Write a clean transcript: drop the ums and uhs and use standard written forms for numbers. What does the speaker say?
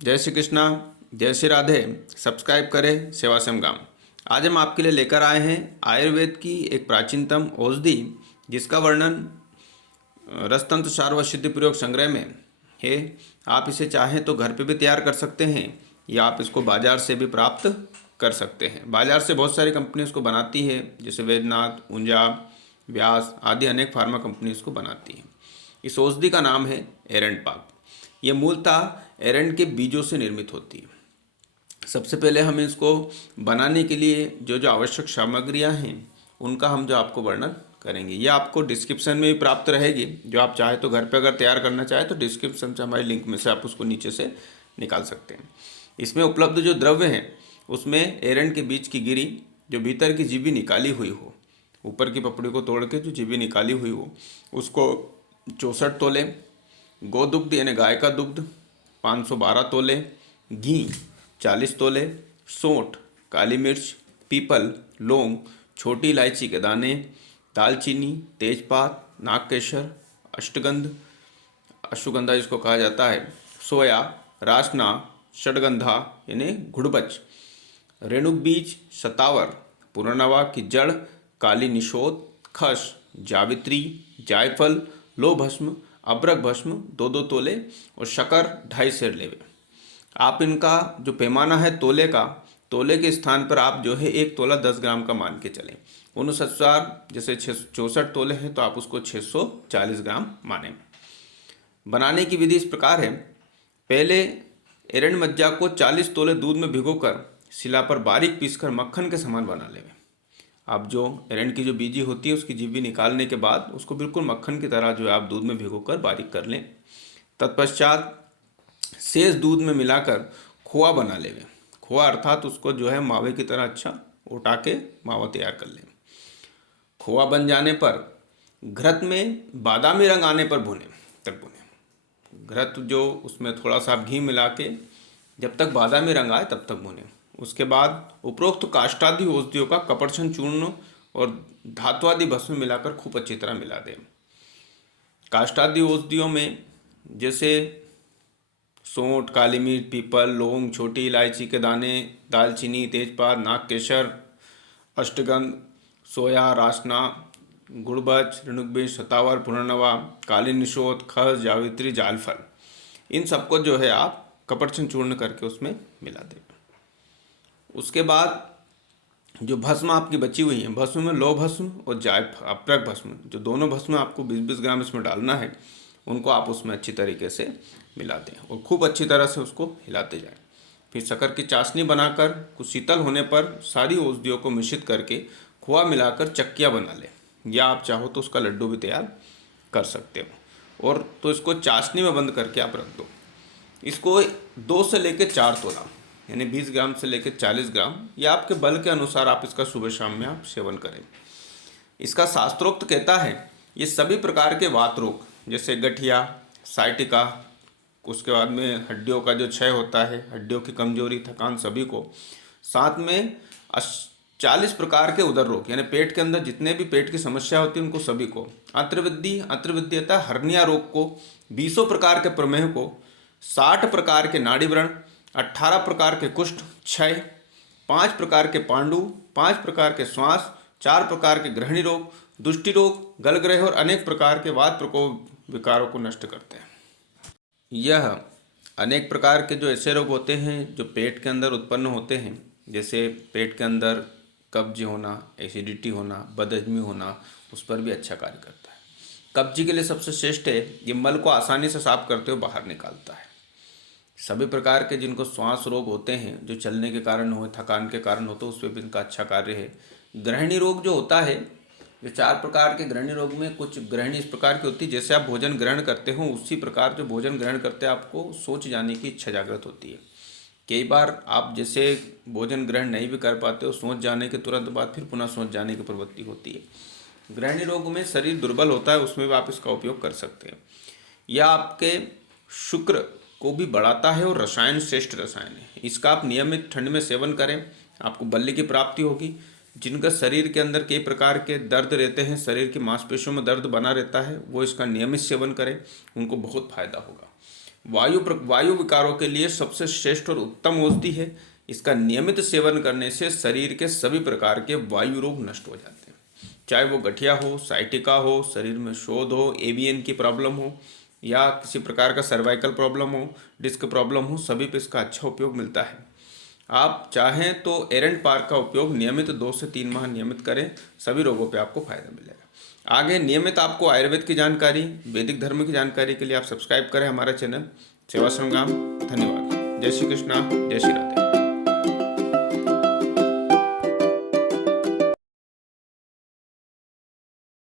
जय श्री कृष्णा, जय श्री राधे। सब्सक्राइब करें सेवा संग्राम। आज हम आपके लिए लेकर आए हैं आयुर्वेद की एक प्राचीनतम औषधि जिसका वर्णन रसतंत्र सार व सिद्धि प्रयोग संग्रह में है। आप इसे चाहें तो घर पे भी तैयार कर सकते हैं या आप इसको बाजार से भी प्राप्त कर सकते हैं। बाजार से बहुत सारी कंपनी इसको बनाती है, जैसे वैद्यनाथ, ऊंजा, व्यास आदि अनेक फार्मा कंपनी इसको बनाती है। इस औषधि का नाम है एरंड पाक। ये मूलतः एरंड के बीजों से निर्मित होती है। सबसे पहले हम इसको बनाने के लिए जो जो आवश्यक सामग्रियां हैं उनका हम जो आपको वर्णन करेंगे। ये आपको डिस्क्रिप्शन में भी प्राप्त रहेगी। जो आप चाहे तो घर पे अगर तैयार करना चाहे तो डिस्क्रिप्शन से हमारे लिंक में से आप उसको नीचे से निकाल सकते हैं। इसमें उपलब्ध जो द्रव्य हैं उसमें एरंड के बीज की गिरी, जो भीतर की जीवी निकाली हुई हो, ऊपर की पपड़ी को तोड़ के जो जीवी निकाली हुई हो उसको 64 तोले, गोदुग्ध यानी गाय का दुग्ध 512 तोले, घी 40 तोले, सौंठ, काली मिर्च, पीपल, लौंग, छोटी इलायची के दाने, दालचीनी, तेजपात, नागकेसर, अष्टगंध, अश्वगंधा जिसको कहा जाता है, सोया, रासना, षडगंधा यानी गुड़बच, रेणुक बीज, शतावर, पुरनवा की जड़, काली निशोद, खस, जावित्री, जायफल, लो भस्म, अबरक भस्म 2-2 तोले और शकर 2.5 सेर लेवे। आप इनका जो पैमाना है तोले का, तोले के स्थान पर आप जो है 1 तोला 10 ग्राम का मान के चलें। उन अनुसार जैसे 64 तोले हैं तो आप उसको 640 ग्राम माने। बनाने की विधि इस प्रकार है। पहले एरंड मज्जा को 40 तोले दूध में भिगोकर शिला पर बारीक पीसकर मक्खन के समान बना लें। आप जो एरंड की जो बीजी होती है उसकी जीवी निकालने के बाद उसको बिल्कुल मक्खन की तरह जो है आप दूध में भिगोकर बारीक कर लें। तत्पश्चात शेष दूध में मिलाकर खोआ बना लें। खोआ अर्थात उसको जो है मावे की तरह अच्छा उटा के मावा तैयार कर लें। खोआ बन जाने पर घृत में बादामी रंग आने पर भुने। घृत जो उसमें थोड़ा सा आप घी मिला के जब तक बादामी रंग आए तब तक भुने। उसके बाद उपरोक्त काष्ठादि औषधियों का कपड़छन चूर्ण और धात्वादि भस्म मिलाकर खूब अच्छी तरह मिला दें। काष्ठादि औषधियों में जैसे सौंठ, काली मिर्च, पीपल, लौंग, छोटी इलायची के दाने, दालचीनी, तेजपात, नागकेसर, अष्टगंध, सोया, रासना, गुड़बच, रेणुकबीज, शतावर, पुनर्नवा, काली निशोत, खस, जावित्री, जायफल, इन सबको जो है आप कपड़छन चूर्ण करके उसमें मिला दें। उसके बाद जो भस्म आपकी बची हुई है, भस्म में लौ भस्म और जायफल अप्रक भस्म, जो दोनों भस्म आपको 20-20 ग्राम इसमें डालना है, उनको आप उसमें अच्छी तरीके से मिला दें और खूब अच्छी तरह से उसको हिलाते जाएं। फिर शक्कर की चाशनी बनाकर कुछ शीतल होने पर सारी औषधियों को मिश्रित करके खोआ मिलाकर चक्कियाँ बना लें, या आप चाहो तो उसका लड्डू भी तैयार कर सकते हो। और तो इसको चाशनी में बंद करके आप रख दो। इसको 2 से लेकर 4 तोला यानी 20 ग्राम से लेकर 40 ग्राम या आपके बल के अनुसार आप इसका सुबह शाम में आप सेवन करें। इसका शास्त्रोक्त कहता है ये सभी प्रकार के वात रोग जैसे गठिया, साइटिका, उसके बाद में हड्डियों का जो क्षय होता है, हड्डियों की कमजोरी, थकान, सभी को, साथ में 40 प्रकार के उदर रोग यानी पेट के अंदर जितने भी पेट की समस्या होती है उनको सभी को, अंतर्वृद्धि हर्निया रोग को, 20 प्रकार के प्रमेह को, 60 प्रकार के नाड़ी व्रण, 18 प्रकार के कुष्ठ क्षय, 5 प्रकार के पांडु, 5 प्रकार के श्वास, 4 प्रकार के गृहिणी रोग, दुष्टि रोग, गलग्रह और अनेक प्रकार के वात प्रकोप विकारों को नष्ट करते हैं। यह अनेक प्रकार के जो ऐसे रोग होते हैं जो पेट के अंदर उत्पन्न होते हैं, जैसे पेट के अंदर कब्ज होना, एसिडिटी होना, बदहजमी होना, उस पर भी अच्छा कार्य करता है। कब्ज के लिए सबसे श्रेष्ठ है, ये मल को आसानी से साफ करते हुए बाहर निकालता है। सभी प्रकार के जिनको श्वास रोग होते हैं, जो चलने के कारण हो, थकान के कारण हो, तो उस पर भी इनका अच्छा कार्य है। गृहिणी रोग जो होता है, जो 4 प्रकार के गृहिणी रोग में कुछ गृहिणी इस प्रकार की होती है, जैसे आप भोजन ग्रहण करते हो उसी प्रकार जो भोजन ग्रहण करते हैं आपको सोच जाने की इच्छा जागृत होती है। कई बार आप जैसे भोजन ग्रहण नहीं भी कर पाते हो, सोच जाने के तुरंत बाद फिर पुनः सोच जाने की प्रवृत्ति होती है। गृहिणी रोग में शरीर दुर्बल होता है, उसमें भी आप इसका उपयोग कर सकते हैं। यह आपके शुक्र को भी बढ़ाता है और रसायन श्रेष्ठ रसायन है। इसका आप नियमित ठंड में सेवन करें, आपको बल्ली की प्राप्ति होगी। जिनका शरीर के अंदर कई प्रकार के दर्द रहते हैं, शरीर की मांसपेशियों में दर्द बना रहता है, वो इसका नियमित सेवन करें, उनको बहुत फायदा होगा। वायु विकारों के लिए सबसे श्रेष्ठ और उत्तम औषधि है। इसका नियमित सेवन करने से शरीर के सभी प्रकार के वायु रोग नष्ट हो जाते हैं, चाहे वो गठिया हो, साइटिका हो, शरीर में शोथ हो, एवीएन की प्रॉब्लम हो या किसी प्रकार का सर्वाइकल प्रॉब्लम हो, डिस्क प्रॉब्लम हो, सभी पे इसका अच्छा उपयोग मिलता है। आप चाहें तो एरेंट पार्क का उपयोग नियमित 2 से 3 माह नियमित करें, सभी रोगों पे आपको फायदा मिलेगा। आगे नियमित आपको आयुर्वेद की जानकारी, वैदिक धर्म की जानकारी के लिए आप सब्सक्राइब करें हमारा चैनल सेवा संग्राम। धन्यवाद। जय श्री कृष्णा, जय श्री राधे।